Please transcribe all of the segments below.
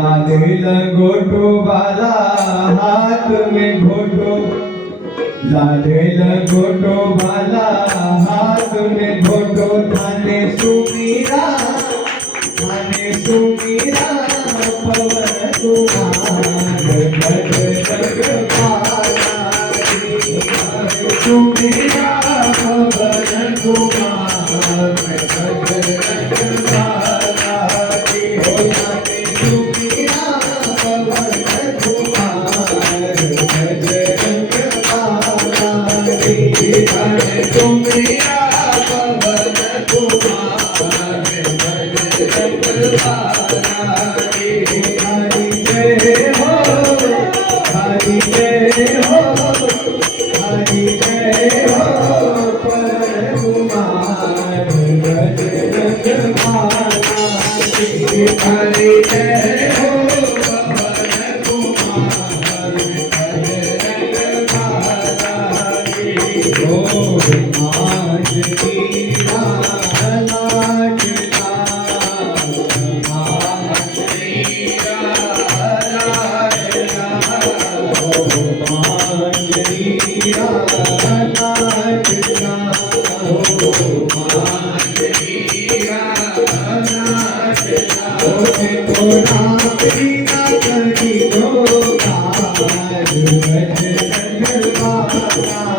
लाले लंगोटो वाला हाथ में घोटो, लाले लंगोटो वाला हाथ में घोटो, थाने सुमीरा पवन कुमार बजरंग बाला सुमीरा पवन कुमार बजरंग बाला हो थाने सुमीरा पवन कुमार बजरंग बाला थाने सुमीरा पवन कुमार बजरंग बाला हरि जय हो हरि जय हो हरि जय हो पवन कुमार बजरंग बाला हरि जय हो पवन कुमार बजरंग बाला हो आज मीरा लाडला आज मीरा लाडला हो आज मीरा लाडला हो आज मीरा लाडला हो थोड़ा बिना करी लो काज बजरंग बाला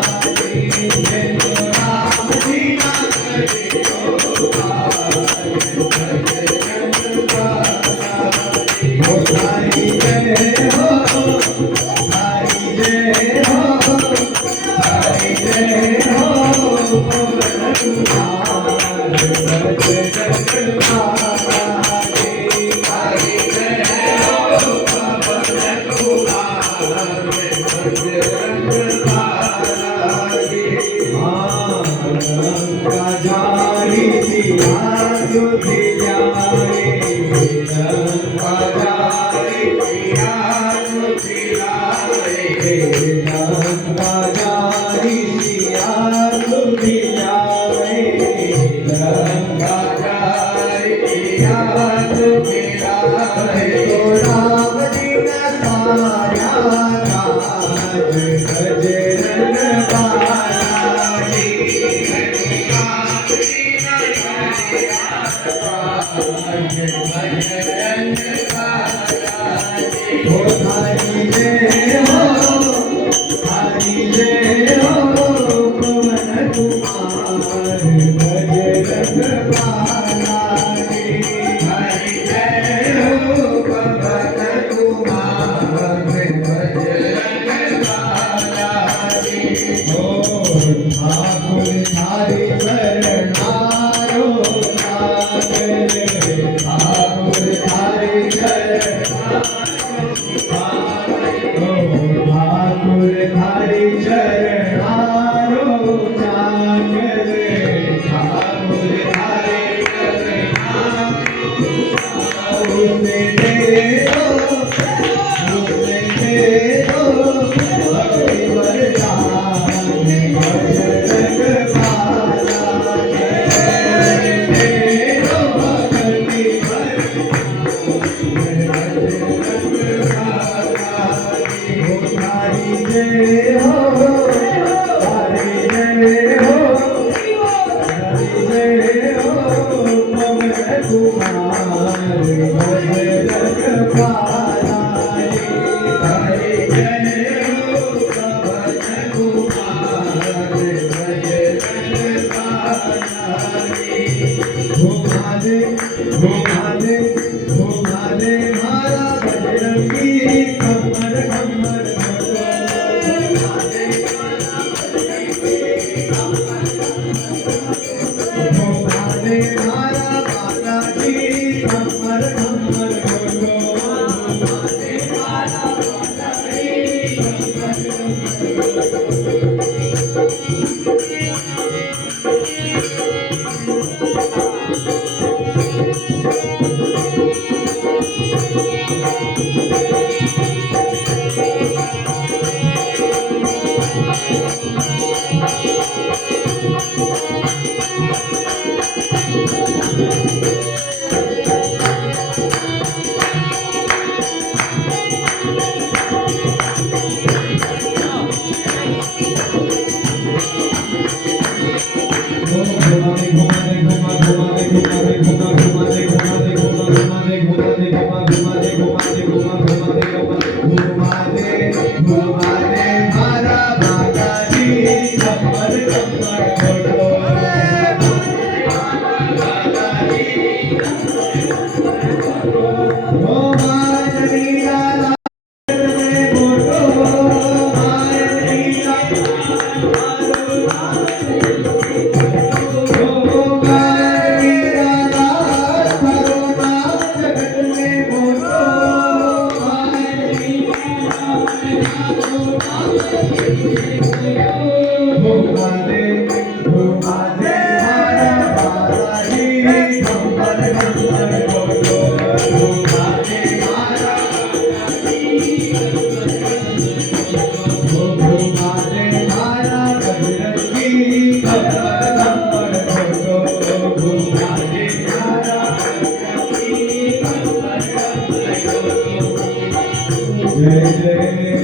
मारा बालाजी गब्बर गब्बर फोटो ओ माया जय जय